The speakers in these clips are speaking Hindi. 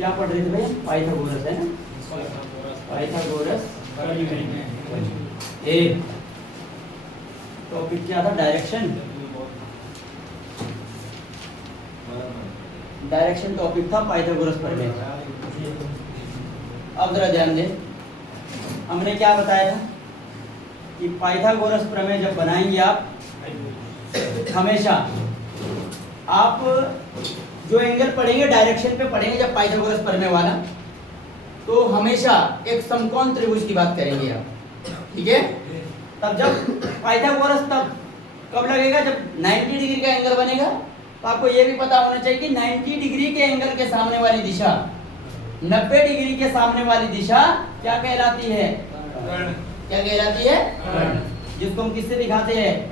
क्या पढ़ रहे थे भाई? पाइथागोरस है ना, पाइथागोरस ए। टॉपिक क्या था? डायरेक्शन। डायरेक्शन टॉपिक था पाइथागोरस प्रमेय। अब जरा ध्यान दें, हमने क्या बताया था कि पाइथागोरस प्रमेय जब बनाएंगे आप, हमेशा आप जो एंगल पढ़ेंगे डायरेक्शन पे पढ़ेंगे जब पाइथागोरस प्रमेय वाला, तो हमेशा एक समकोण त्रिभुज की बात करेंगे आप, ठीक है? तब जब पाइथागोरस तब कब लगेगा? जब 90 डिग्री का एंगल बनेगा। तो आपको यह भी पता होना चाहिए कि 90 डिग्री के एंगल के सामने वाली दिशा, 90 डिग्री के सामने वाली दिशा क्या कहलाती है? क्या कहलाती है? जिसको हम किससे दिखाते हैं?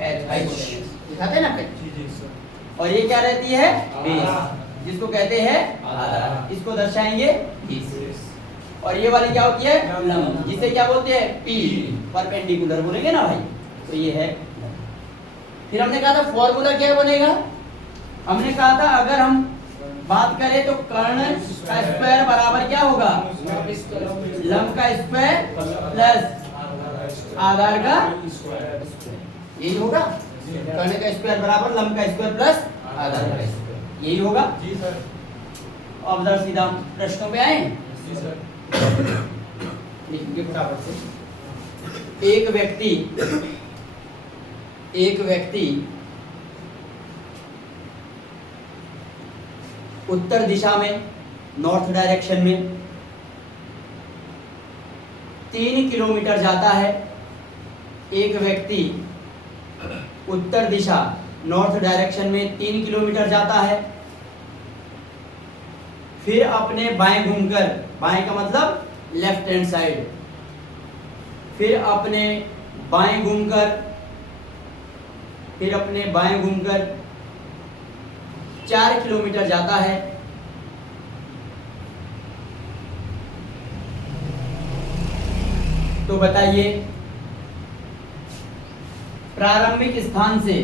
दिखाते हैं ना पे। और ये क्या रहती है? बेस, जिसको कहते हैं आधार। इसको दर्शाएंगे बेस। और ये वाली क्या होती है? लंब, जिसे क्या बोलते हैं? पी, परपेंडिकुलर बोलेंगे ना भाई। तो ये है। फिर हमने कहा था फॉर्मूला क्या बनेगा? हमने कहा था अगर हम बात करें तो कर्ण का स्क्वायर बराबर क्या होगा? लंब का स्क्वायर प्लस आधार का स्क्वायर, यही होगा। कर्ण का स्क्वायर बराबर लंब का स्क्वायर प्लस आधार का स्क्वायर, यही होगा। जी सर। अब जरा सीधा प्रश्नों पे आए। जी सर। लिखेंगे फटाफट से। एक व्यक्ति उत्तर दिशा में, नॉर्थ डायरेक्शन में 3 किलोमीटर जाता है। एक व्यक्ति उत्तर दिशा, नॉर्थ डायरेक्शन में 3 किलोमीटर जाता है। फिर अपने बाएं घूमकर, बाएं का मतलब लेफ्ट हैंड साइड, फिर अपने बाएं घूमकर 4 किलोमीटर जाता है। तो बताइए प्रारंभिक स्थान से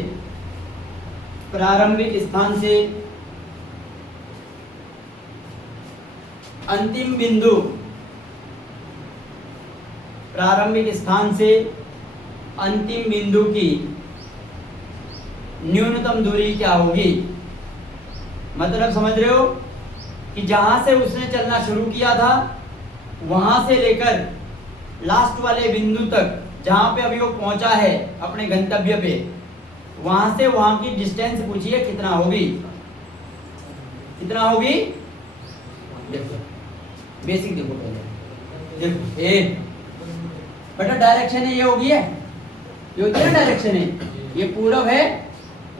अंतिम बिंदु, प्रारंभिक स्थान से अंतिम बिंदु की न्यूनतम दूरी क्या होगी? मतलब समझ रहे हो कि जहां से उसने चलना शुरू किया था वहां से लेकर लास्ट वाले बिंदु तक, जहां पे अभी वो पहुंचा है अपने गंतव्य पे, वहां से वहां की डिस्टेंस पूछिए कितना होगी? कितना होगी? देखो बेसिक देखो पहले, देखो ए बेटा डायरेक्शन है, ये होगी है, ये होती है ना डायरेक्शन है। ये पूरब है,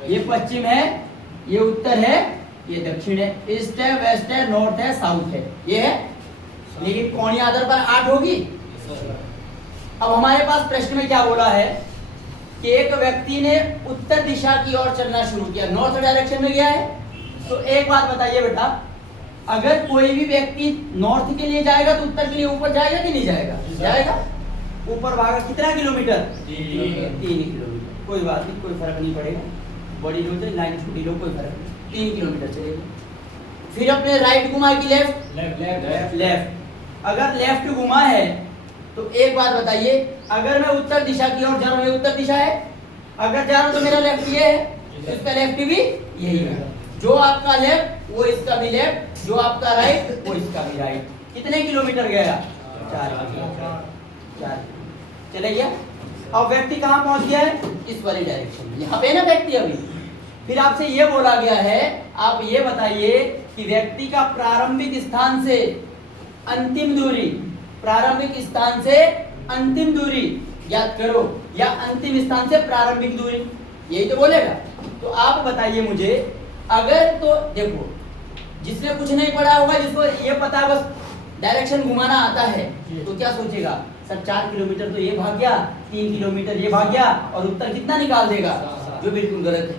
ये पश्चिम है, ये उत्तर है, ये दक्षिण है, ईस्ट है, वेस्ट है, नॉर्थ है, साउथ है, ये है। लेकिन कोणीय आधार पर 8 होगी। अब हमारे पास प्रश्न में क्या बोला है कि एक व्यक्ति ने उत्तर दिशा की ओर चलना शुरू किया, नॉर्थ डायरेक्शन में गया है। तो एक बात बताइए बेटा, अगर कोई भी व्यक्ति नॉर्थ के लिए जाएगा तो उत्तर के लिए ऊपर जाएगा कि नहीं जाएगा? जाएगा। ऊपर भागा कितना किलोमीटर? 3 किलोमीटर। कोई बात नहीं, कोई फर्क नहीं पड़ेगा, बड़ी लो तो लाइन छोटी लो, कोई फर्क नहीं, 3 किलोमीटर चलेगा। फिर अपने राइट घुमा कि लेफ्ट। अगर लेफ्ट घुमा है तो एक बात बताइए, अगर मैं उत्तर दिशा की ओर जा रहा हूं, ये उत्तर दिशा है, अगर जा रहा हूं तो मेरा लेफ्ट ये है, इसका लेफ्ट भी यही है। जो आपका लेफ्ट वो इसका भी लेफ्ट, जो आपका राइट वो इसका भी राइट। कितने किलोमीटर गया? 4 किलोमीटर। चले गया। अब व्यक्ति कहां पहुंच गया है? इस वाली डायरेक्शन में, यहाँ पे ना व्यक्ति अभी। फिर आपसे ये बोला गया है, आप ये बताइए कि व्यक्ति का प्रारंभिक स्थान से अंतिम दूरी, प्रारंभिक स्थान से अंतिम दूरी याद करो, या अंतिम स्थान से प्रारंभिक दूरी, यही तो बोलेगा। तो आप बताइए मुझे, अगर तो देखो जिसने कुछ नहीं पढ़ा होगा, जिसको ये पता बस डायरेक्शन घुमाना आता है, तो क्या सोचेगा? सर 4 किलोमीटर तो ये भाग गया, 3 किलोमीटर ये भाग गया, और उत्तर कितना निकाल देगा? जो बिल्कुल गलत है,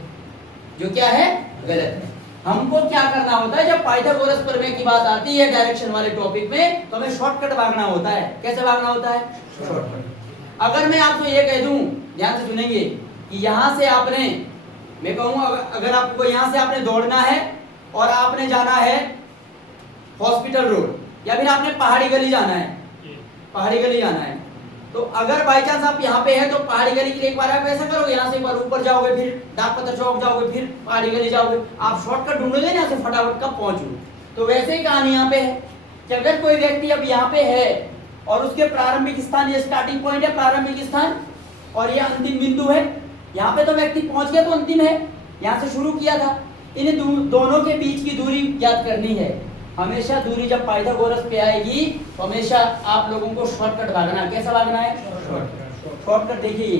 जो क्या है? गलत है। हमको क्या करना होता है, जब पाइथागोरस प्रमेय की बात आती है डायरेक्शन वाले टॉपिक में, तो हमें शॉर्टकट भागना होता है। कैसे भागना होता है? शॉर्टकट। अगर मैं आपको ये कह दूं, ध्यान से सुनेंगे, कि यहां से आपने, मैं कहूंगा अगर आपको यहां से आपने दौड़ना है और आपने जाना है हॉस्पिटल रोड या फिर आपने पहाड़ी गली जाना है, पहाड़ी गली जाना है, तो अगर बाई चांस आप यहाँ पे है तो पहाड़ी गली के लिए एक बार आप ऐसा करोगे, यहाँ से एक बार ऊपर जाओगे, फिर डाकपत्र चौक जाओगे, फिर पहाड़ी गली जाओगे, आप शॉर्टकट ढूंढोगे ना यहाँ से फटाफट कब पहुंचोगे। तो वैसे ही कहानी यहाँ पे है कि अगर कोई व्यक्ति अब यहाँ पे है और उसके प्रारंभिक स्थान, ये स्टार्टिंग पॉइंट है, प्रारंभिक स्थान, और ये अंतिम बिंदु है, यहाँ पे तो व्यक्ति पहुंच गया तो अंतिम है, यहाँ से शुरू किया था, इन दोनों के बीच की दूरी ज्ञात करनी है। हमेशा दूरी जब पाइथागोरस पे आएगी तो हमेशा आप लोगों को शॉर्टकट भागना है। कैसा भागना है? शॉर्टकट। देखिए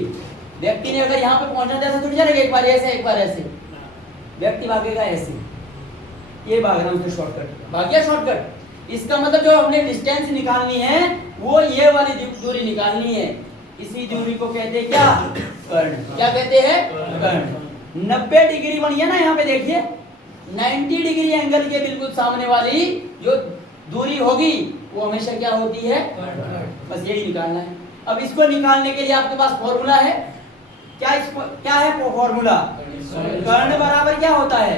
व्यक्ति ने अगर यहाँ पे पहुंचना था, ऐसा थोड़ी जाएगा एक बार ऐसे एक बार ऐसे, व्यक्ति भागेगा ऐसे, ये भाग रहा है उसके शॉर्टकट, भाग गया शॉर्टकट। इसका मतलब जो हमने डिस्टेंस निकालनी है वो ये वाली दूरी निकालनी है, इसी दूरी को कहते हैं क्या? कर्ण। क्या कहते हैं? कर्ण। 90 डिग्री बनी है ना, यहाँ पे देखिए 90 डिग्री एंगल के बिल्कुल सामने वाली जो दूरी होगी वो हमेशा क्या होती है? बस यही निकालना है। अब इसको निकालने के लिए आपके पास फॉर्मूला है, क्या है फॉर्मूला? कर्ण बराबर क्या होता है?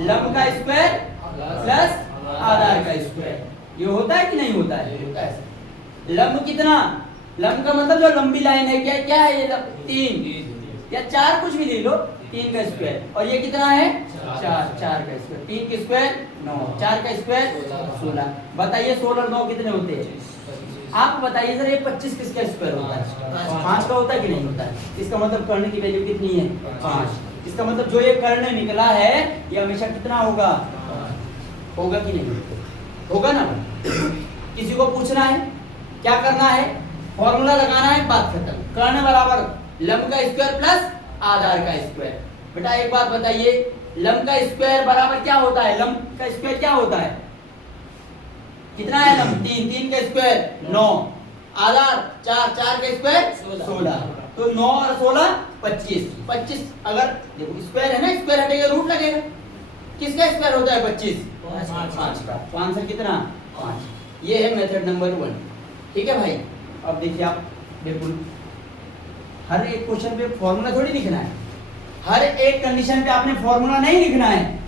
लंब का स्क्वायर प्लस आधार का स्क्वायर। ये होता है कि नहीं होता है? लंब कितना? लंब का मतलब जो लंबी लाइन है, क्या है ये? 3 या 4 कुछ भी ले लो, 3 का स्क्वायर, और ये कितना है? 4 का स्क्वायर। 3 का स्क्वायर 9, 4 का स्क्वायर 16। बताइए 16 और 9 कितने होते हैं? आप बताइए सर, ये 25 किसका स्क्वायर होता है? 5 का होता है कि नहीं होता है? इसका मतलब कर्ण की वैल्यू कितनी है? 5। इसका मतलब जो ये कर्ण निकला है ये हमेशा कितना होगा? होगा कि नहीं? होगा ना। किसी को पूछना है, क्या करना है? फॉर्मूला लगाना है, बात खत्म। कर्ण बराबर लंब का स्क्वायर प्लस आधार का स्क्वायर। बेटा एक बात बताइए, लंब का स्क्वायर बराबर क्या होता है? लंब का स्क्वायर क्या होता है? कितना है लंब? 3 का स्क्वायर 9, आधार 4 का स्क्वायर 16। तो 9 और 16 25। अगर देखो स्क्वायर है ना, स्क्वायर हटेगा रूट लगेगा। किसका स्क्वायर होता है? 25। 5 का। 5 से कितना? 5। ये है मेथड नंबर 1। ठीक है भाई। अब देखिए आप बिल्कुल हर एक क्वेश्चन पे फॉर्मूला थोड़ी लिखना है, हर एक कंडीशन पे आपने फॉर्मूला नहीं लिखना है।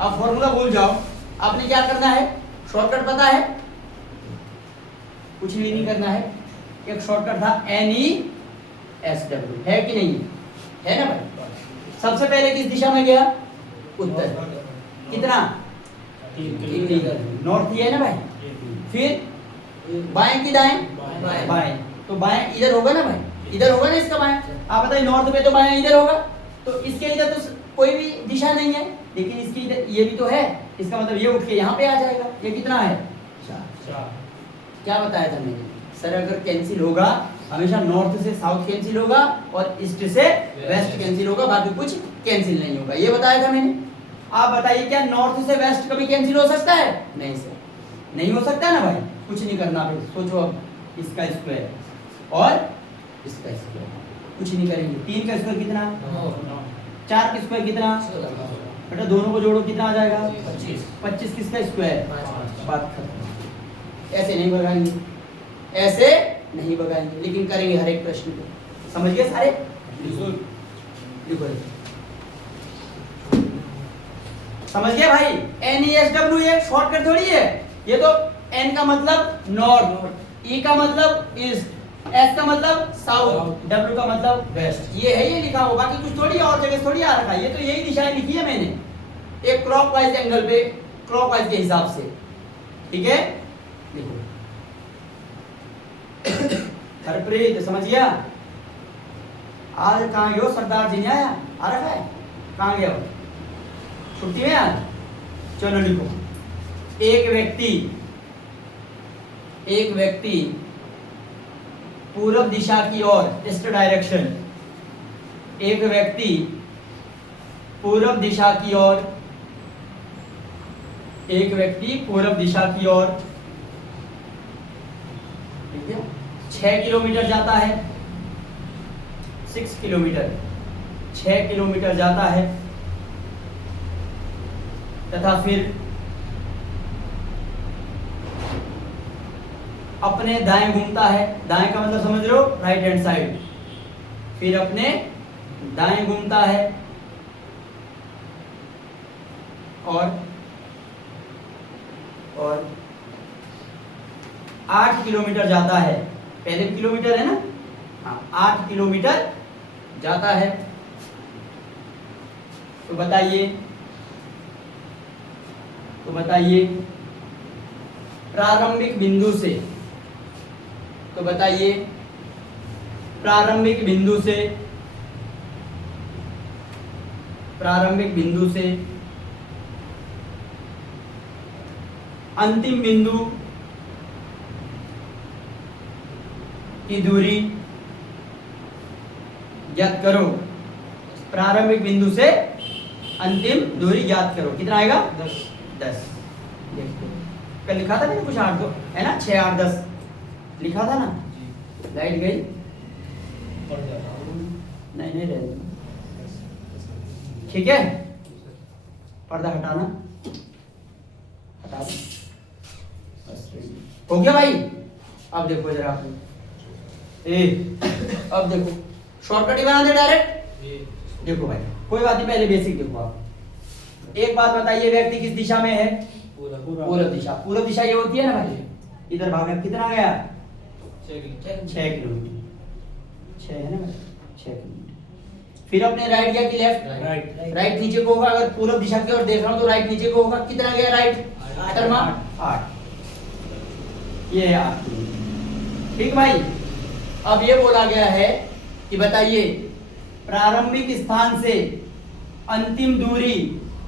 आप फॉर्मूला भूल जाओ। आपने क्या करना है? शॉर्टकट पता है? कुछ भी नहीं करना है। एक शॉर्टकट था NESW, है कि नहीं? है ना भाई? सबसे पहले किस दिशा में गया? उत्तर। कितना? 3 नॉर्थ ही है ना भाई। फिर बाएं की दाएं? बाएं। तो बाएं इधर होगा ना भाई, इधर होगा ना इसका बाएं। आप बताइए नॉर्थ में तो बाएं इधर होगा, तो इसके इधर तो कोई भी दिशा नहीं है, लेकिन इसकी इधर ये भी तो है। इसका मतलब ये उठ के यहाँ पे आ जाएगा। ये कितना है? 4। क्या बताया था मैंने? सर अगर कैंसिल होगा हमेशा नॉर्थ से साउथ कैंसिल होगा और ईस्ट से वेस्ट कैंसिल होगा, बाकी कुछ कैंसिल नहीं होगा। ये बताया था मैंने। आप बताइए क्या नॉर्थ से वेस्ट कभी कैंसिल हो सकता है? नहीं सर, नहीं हो सकता ना भाई। कुछ नहीं करना भाई। सोचो अब इसका स्क्वायर और इसका स्क्वायर, कुछ नहीं करेंगे। 3 का स्क्वायर कितना? 4 का स्क्वायर कितना? बेटा दोनों को जोड़ो कितना आ जाएगा? 25 किसका स्क्वायर? बात खत्म। ऐसे नहीं भगाएंगे, ऐसे नहीं भगाएंगे, लेकिन करेंगे हर एक प्रश्न को। समझ गए सारे? बिल्कुल समझ गए भाई। NESW एक शॉर्टकट थोड़ी है। ये तो N का मतलब नॉर्थ, E का मतलब ईस्ट, S का मतलब साउथ, W का मतलब वेस्ट। ये है, ये लिखा हुआ, बाकी कुछ थोड़ी और जगह थोड़ी आ रखा है। ये तो यही दिशाएं लिखी है मैंने, एक क्लॉकवाइज एंगल पे, क्लॉकवाइज के हिसाब से। ठीक है, देखो हरप्रीत समझ गया? आज कहाँ गए हो? सरदार जी नहीं आया? आ रखा है? कहाँ गए हो? छुट्टी में आज? चलो लिखो। एक व्यक्ति पूर्व दिशा की ओर, ईस्ट डायरेक्शन, एक व्यक्ति पूर्व दिशा की ओर, एक व्यक्ति पूर्व दिशा की ओर, ठीक है, 6 किलोमीटर जाता है, 6 किलोमीटर, 6 किलोमीटर जाता है तथा फिर अपने दाएं घूमता है। दाएं का मतलब समझ रहे हो? Right hand side. फिर अपने दाएं घूमता है और 8 किलोमीटर जाता है, पहले भी किलोमीटर है ना, हाँ 8 किलोमीटर जाता है। तो बताइए प्रारंभिक बिंदु से, तो बताइए प्रारंभिक बिंदु से अंतिम बिंदु की दूरी ज्ञात करो। प्रारंभिक बिंदु से अंतिम दूरी ज्ञात करो। कितना आएगा? 10। कल लिखा था मैंने कुछ 8 2 है ना, 6 8 10 लिखा था ना। लाइट गई? नहीं रहने, ठीक है। पर्दा हटाना, हटा दो, हो गया भाई। अब देखो जरा आप, अब देखो शॉर्टकट ही बना दे डायरेक्ट। देखो भाई कोई बात नहीं, पहले बेसिक देखो आप। एक बात बताइए, व्यक्ति किस दिशा में है? पूर्व दिशा। पूर्व दिशा ये होती है ना भाई, इधर भागा कितना गया? 6 किलोमीटर। 6 है ना भाई, 6 किलोमीटर। फिर अपने राइट गया कि लेफ्ट? राइट नीचे को होगा, अगर पूर्व दिशा की ओर देख रहा हूं तो राइट नीचे को होगा। कितना गया राइट? 8। ये है 8 किलोमीटर, ठीक भाई। अब ये बोला गया है कि बताइए प्रारंभिक स्थान से अंतिम दूरी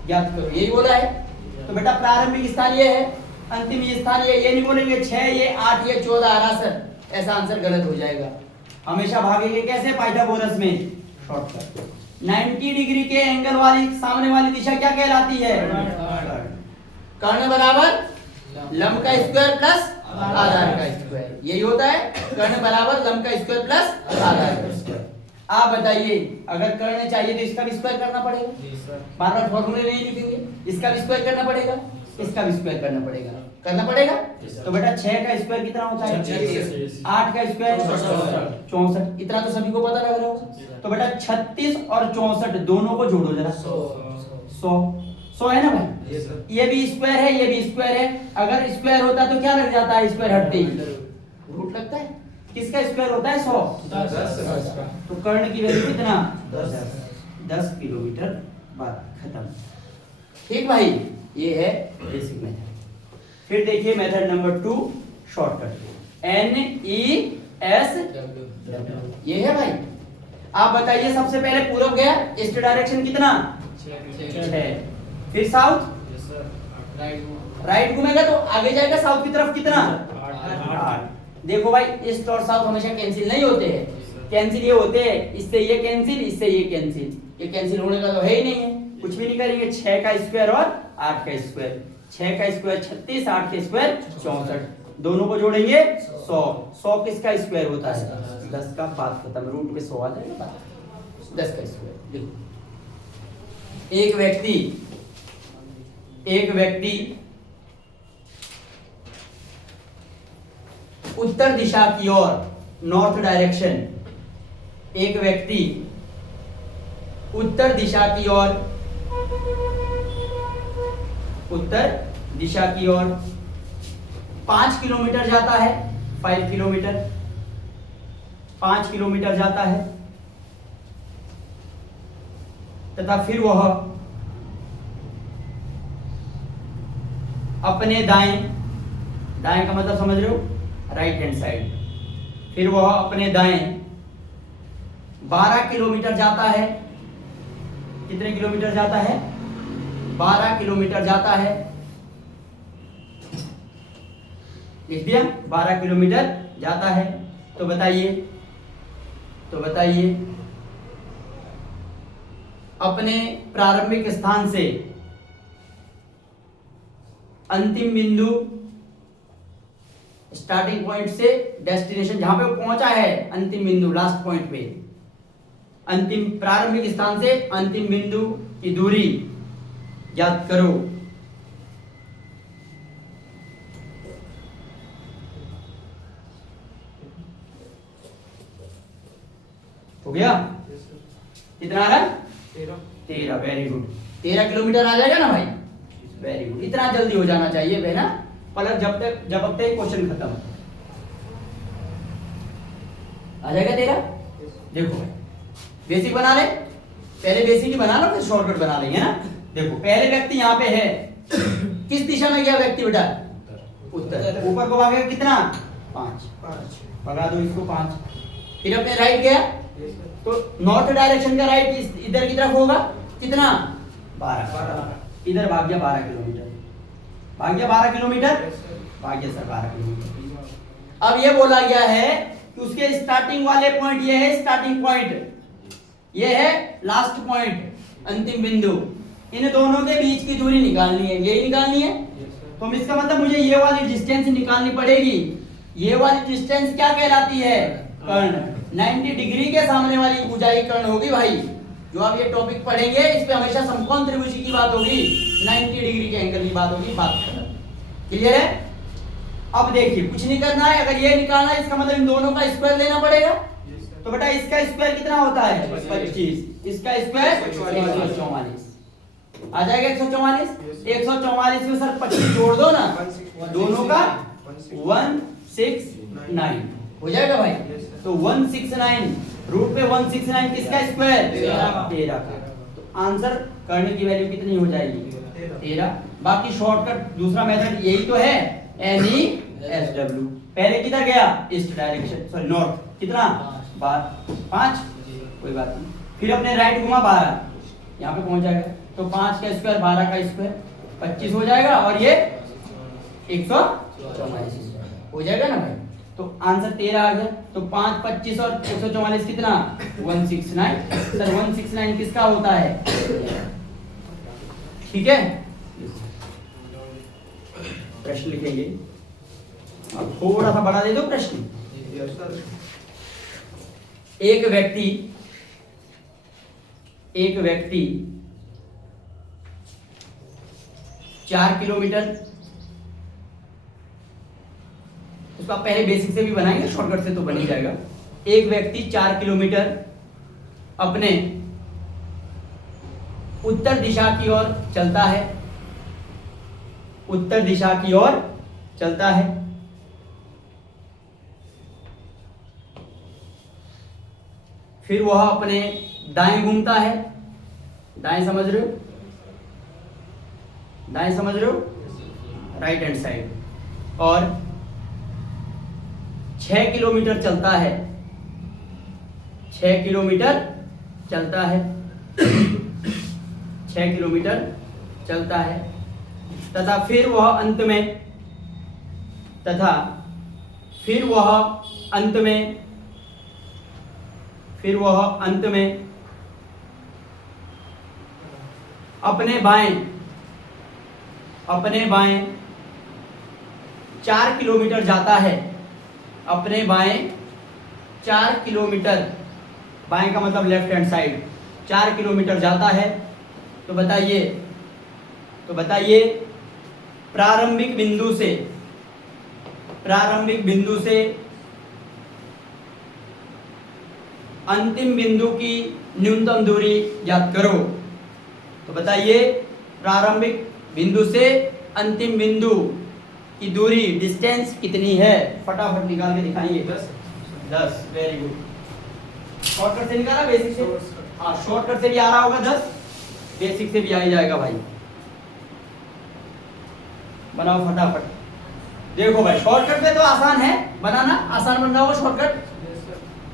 ज्ञात करो, यही बोला है। तो बेटा प्रारंभिक स्थान ये है, अंतिम ये स्थान ये नहीं बोलेंगे 6 ये 8 ये 14 आरासन, ऐसा आंसर गलत हो जाएगा। हमेशा भागेंगे कैसे? पाइथागोरस में शॉर्टकट। 90 डिग्री के एंगल वाली सामने वाली दिशा क्या कहलाती है? कर्ण बराबर लंब का स्क्वायर प्लस आधार का स्क्वायर, यही होता है। कर्ण बराबर लंब का स्क्वायर प्लस आधार का स्क्वायर। आप बताइए अगर कर्ण चाहिए तो इसका भी स्क्वायर करना पड़ेगा। बार बार फॉर्मूले नहीं लिखेंगे, इसका भी स्क्वायर करना पड़ेगा, इसका भी स्क्वायर करना पड़ेगा। तो बेटा 6 का स्क्वायर कितना होता है? 8 का स्क्वायर 64। इतना तो सभी को पता लग रहा होगा। तो बेटा 36 और 64 दोनों को जोड़ो जरा, 100 है ना भाई। ये भी स्क्वायर है, ये भी स्क्वायर है। अगर स्क्वायर होता तो क्या लग जाता है? स्क्वायर हटते ही रूट लगता है। किसका स्क्वायर होता है? 100। 10 का। तो कर्ण की वैल्यू कितना? 10 किलोमीटर। बात खत्म, ठीक भाई। ये है बेसिक मेथड। फिर देखिए मेथड नंबर 2 शॉर्टकट, NES। ये है भाई। आप बताइए सबसे पहले पूरब गया, ईस्ट डायरेक्शन कितना? 6। फिर साउथ, राइट घूमेगा तो आगे जाएगा साउथ की तरफ कितना? 8। देखो भाई ईस्ट और साउथ हमेशा कैंसिल नहीं होते हैं। कैंसिल ये होते हैं, इससे ये कैंसिल, इससे ये कैंसिल। ये कैंसिल होने का तो है ही नहीं है, कुछ भी नहीं करेंगे। 6 का स्क्वायर और 8 का स्क्वायर। 6 का स्क्वायर 36, 8 का स्क्वायर 64। दोनों को जोड़ेंगे 100। 100 किसका स्क्वायर होता है? 10 का। बात खत्म, रूट पे 100 आ जाएगा। 10 का स्क्वायर। देखो एक व्यक्ति उत्तर दिशा की ओर, नॉर्थ डायरेक्शन, एक व्यक्ति उत्तर दिशा की ओर 5 किलोमीटर जाता है। 5 किलोमीटर, 5 किलोमीटर जाता है तथा फिर वह अपने दाएं का मतलब समझ रहे हो? Right hand side. फिर वह अपने दाएं 12 किलोमीटर जाता है। कितने किलोमीटर जाता है? 12 किलोमीटर जाता है। लिख दिया, 12 किलोमीटर जाता है। तो बताइए अपने प्रारंभिक स्थान से अंतिम बिंदु, स्टार्टिंग पॉइंट से डेस्टिनेशन जहां पे वो पहुंचा है, अंतिम बिंदु लास्ट पॉइंट पे, अंतिम प्रारंभिक स्थान से अंतिम बिंदु की दूरी ज्ञात करो। हो गया? कितना आ रहा है? 13। Very good. 13 किलोमीटर आ जाएगा ना भाई? Very good. इतना जल्दी हो जाना चाहिए भाई ना, पलक जब तक क्वेश्चन खत्म। आ जाएगा 13। देखो बेसिक बना ले, पहले बेसिक ही बना लो फिर शॉर्टकट बना लेंगे ना। देखो पहले व्यक्ति यहाँ पे है, किस दिशा में गया व्यक्ति बेटा? उत्तर। ऊपर को भागेगा कितना? 5। भगा दो इसको 5। फिर अपने राइट गया तो नॉर्थ डायरेक्शन का राइट इधर की तरफ होगा कितना? 12। इधर भाग गया 12 किलोमीटर, भाग गया 12 किलोमीटर, भाग गया सर 12 किलोमीटर। अब ये बोला गया है कि उसके स्टार्टिंग वाले पॉइंट ये है, स्टार्टिंग पॉइंट ये है, लास्ट पॉइंट अंतिम बिंदु, इन दोनों के बीच की दूरी निकालनी है, यही निकालनी है। तो इसका मतलब मुझे ये वाली डिस्टेंस निकालनी पड़ेगी। ये वाली डिस्टेंस क्या कहलाती है? कर्ण। 90 डिग्री के सामने वाली ऊंचाई कर्ण होगी भाई। जो आप ये टॉपिक पढ़ेंगे इस पे हमेशा समकोण त्रिभुज की बात होगी, 90 डिग्री के एंगल की बात होगी, बात खत्म। क्लियर है? अब देखिए कुछ नहीं करना है, अगर ये निकालना है इसका मतलब इन दोनों का स्क्वायर लेना पड़ेगा। तो बेटा इसका स्क्वायर कितना होता है? 25। इसका स्क्वायर 144 आ जाएगा। 144 144 में सर 25 जोड़ दो ना, दोनों का 169 हो जाएगा भाई। तो 169 रूट पे 169 किसका स्क्वायर? 13 का। तो आंसर कर्ण की वैल्यू कितनी हो जाएगी? 13। बाकी शॉर्टकट दूसरा मेथड यही तो है, NESW। पहले किधर गया? ईस्ट डायरेक्शन, सॉरी नॉर्थ, कितना? 5। कोई बात नहीं। फिर अपने राइट घुमा 12, यहाँ पे पहुंच जाएगा। तो 5 का स्क्वायर 12 का स्क्वायर 25 हो जाएगा, और ये 144 हो जाएगा ना भाई। तो आंसर 13 आ गया। तो 5, 25 और 144 कितना? 169। सर 169 किसका होता है? ठीक है, प्रश्न लिखेंगे। अब थोड़ा सा बड़ा दे दो प्रश्न। एक व्यक्ति 4 किलोमीटर, उसको आप पहले बेसिक से भी बनाएंगे, शॉर्टकट से तो बन ही जाएगा। एक व्यक्ति 4 किलोमीटर अपने उत्तर दिशा की ओर चलता है, उत्तर दिशा की ओर चलता है, फिर वह अपने दाएं घूमता है, दाएं समझ रहे हो? दाएं समझ रहे हो? Right hand side. और 6 किलोमीटर चलता है, 6 किलोमीटर चलता है, 6 किलोमीटर चलता है, तथा फिर वह अंत में अपने बाएं 4 किलोमीटर जाता है, अपने बाएं 4 किलोमीटर, बाएं का मतलब लेफ्ट हैंड साइड, 4 किलोमीटर जाता है। तो बताइए प्रारंभिक बिंदु से अंतिम बिंदु की न्यूनतम दूरी ज्ञात करो। तो बताइए प्रारंभिक बिंदु से अंतिम बिंदु की दूरी, डिस्टेंस कितनी है? फटाफट निकाल के दिखाइए। 10। Very good. शॉर्टकट से निकाला, बेसिक से? हाँ, शॉर्टकट से भी आ रहा होगा 10, बेसिक से भी आ ही जाएगा भाई। बनाओ फटाफट। देखो भाई शॉर्टकट पे तो आसान है बनाना, आसान बन रहा होगा शॉर्टकट,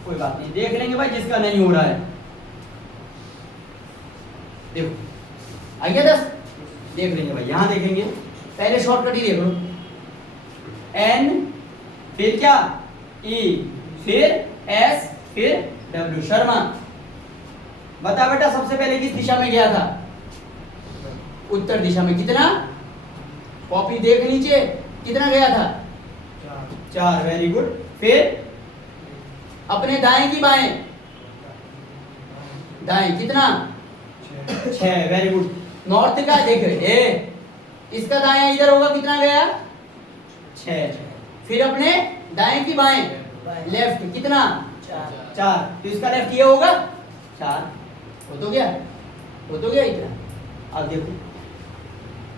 कोई बात नहीं, देख लेंगे भाई जिसका नहीं हो रहा है। देखो आ गया 10, देख लेंगे भाई, यहां देखेंगे। पहले शॉर्टकट ही देख लो, N फिर क्या E फिर S फिर W। शर्मा बता बेटा सबसे पहले किस दिशा में गया था? उत्तर दिशा में। कितना? कॉपी देख नीचे, कितना गया था? 4। Very good. फिर अपने दाएं की बाएं, दाएं कितना? 6। Very good. नॉर्थ का देख इसका दाएं इधर होगा, कितना गया? 6। फिर अपने दाएं की बाएं, लेफ्ट कितना? 4। तो इसका लेफ्ट ये होगा 4। हो तो गया इतना। अब देखो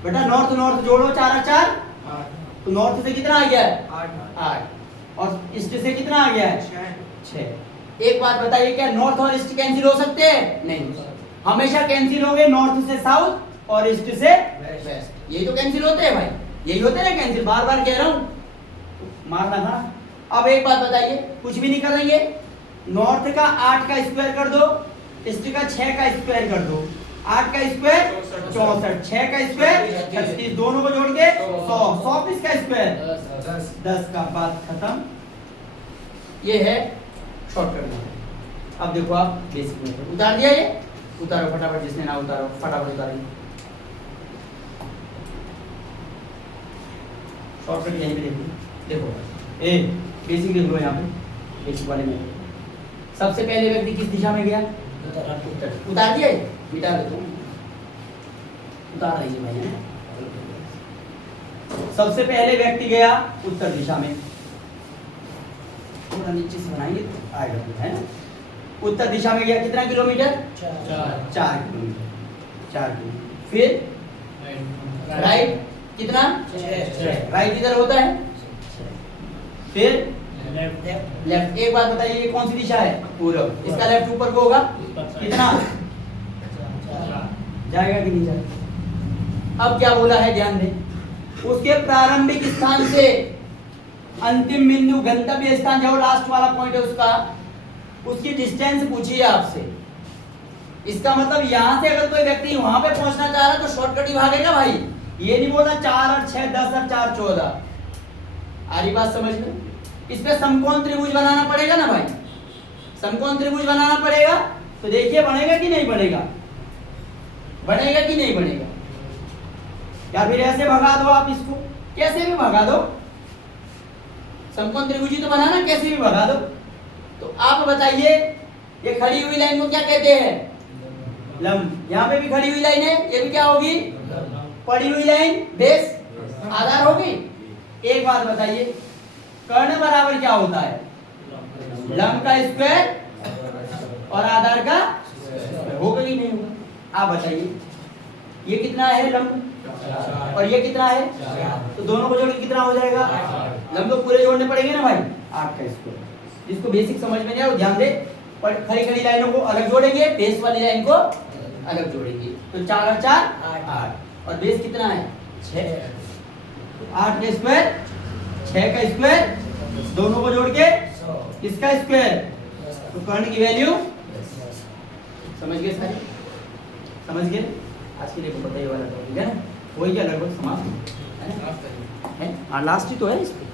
बेटा नॉर्थ जोड़ो, 4 और 4 8। तो नॉर्थ से कितना आ गया? 8। और ईस्ट से कितना आ गया है 6। एक बात बताइए, क्या नॉर्थ और ईस्ट कैंसिल हो सकते हैं? नहीं, हमेशा कैंसिल होंगे नॉर्थ से साउथ और ईस्ट से वेस्ट। यही तो कैंसिल होते हैं भाई, यही होते हैं ना कैंसिल, बार बार कह रहा हूं, मारना था। अब एक बात बताइए, कुछ भी नहीं करेंगे, नॉर्थ का 8 का स्क्वायर कर दो, ईस्ट का 6 का स्क्वायर कर दो। 8 का स्क्वायर 64, 6 का स्क्वायर 36, दोनों को जोड़ के 100, 100 का स्क्वायर 10 का, बात खत्म। ये है शॉर्टकट मेथड। अब देखो आप बेसिक मेथड उतार दिया, ये उतारो फटाफट, जिसने ना उतारो फटाफट उतारेंगे। शॉर्टकट यहीं पे देखो, ए बेसिक देख लो यहाँ पे, बेसिक वाले में सबसे पहले व्यक्ति किस दिशा में गया? उत्तर। उतार दिया, मिटा देता हूँ, उतार दीजिए भाई। सबसे पहले व्यक्ति गया उत्तर दिशा में, थोड़ा नीचे से बनाएंगे तो आएगा, है ना। उत्तर दिशा में गया, कितना किलोमीटर? 4 kilometre, 4 kilometre. फिर राइट कितना? 6। राइट इधर होता है, फिर लेफ्ट। एक बात बताइए, ये कौन सी दिशा है? पूर्व। इसका लेफ्ट ऊपर को होगा कितना? जाएगा कि नहीं जाएगा? अब क्या बोला है ध्यान दें, उसके प्रारंभिक स्थान से अंतिम बिंदु गंतव्य स्थान जो लास्ट वाला पॉइंट है उसका, उसकी डिस्टेंस पूछिए आपसे। इसका मतलब यहां से अगर कोई व्यक्ति वहां पे पहुंचना चाह रहा है तो शॉर्टकट ही भागेगा भाई, ये नहीं बोला 4 और 6 10 और 4 14। आ रही बात समझ में? इस पे समकोण त्रिभुज बनाना पड़ेगा ना भाई, समकोण त्रिभुज बनाना पड़ेगा। तो देखिए बनेगा कि नहीं बनेगा, बनेगा कि नहीं बनेगा? या फिर ऐसे भगा दो आप इसको, कैसे भी भगा दो, समकोण त्रिभुज तो बनाना, कैसे भी भगा दो। तो आप बताइए, ये खड़ी हुई लाइन को क्या कहते हैं? लंब। यहाँ पे भी खड़ी हुई लाइन है, ये भी क्या होगी? पड़ी हुई लाइन, बेस आधार होगी। एक बात बताइए, कर्ण बराबर क्या होता है? लंब का स्क्वायर और आधार का होगा कि नहीं होगा? आप बताइए, ये कितना है लंब और ये कितना है? तो दोनों को जोड़ के कितना हो जाएगा? लंब तो पूरे जोड़ने पड़ेंगे ना भाई, 8 का स्क्वायर। जिसको बेसिक समझ में नहीं आया वो ध्यान दे, पर खड़ी खड़ी लाइनों को अलग जोड़ेंगे, बेस वाली लाइन को अलग जोड़ेंगे। तो 4 और 4 8, और बेस कितना है? 6। 8 का स्क्वायर 6 का स्क्वायर, दोनों को जोड़ के किसका स्क्वायर? तो कर्ण की वैल्यू समझ गए सारे? समझ गए? आज के लिए को पता ही वाला टॉपिक है ना, वही क्या लगभग समाप्त है ना, लास्ट ही तो है इस पे।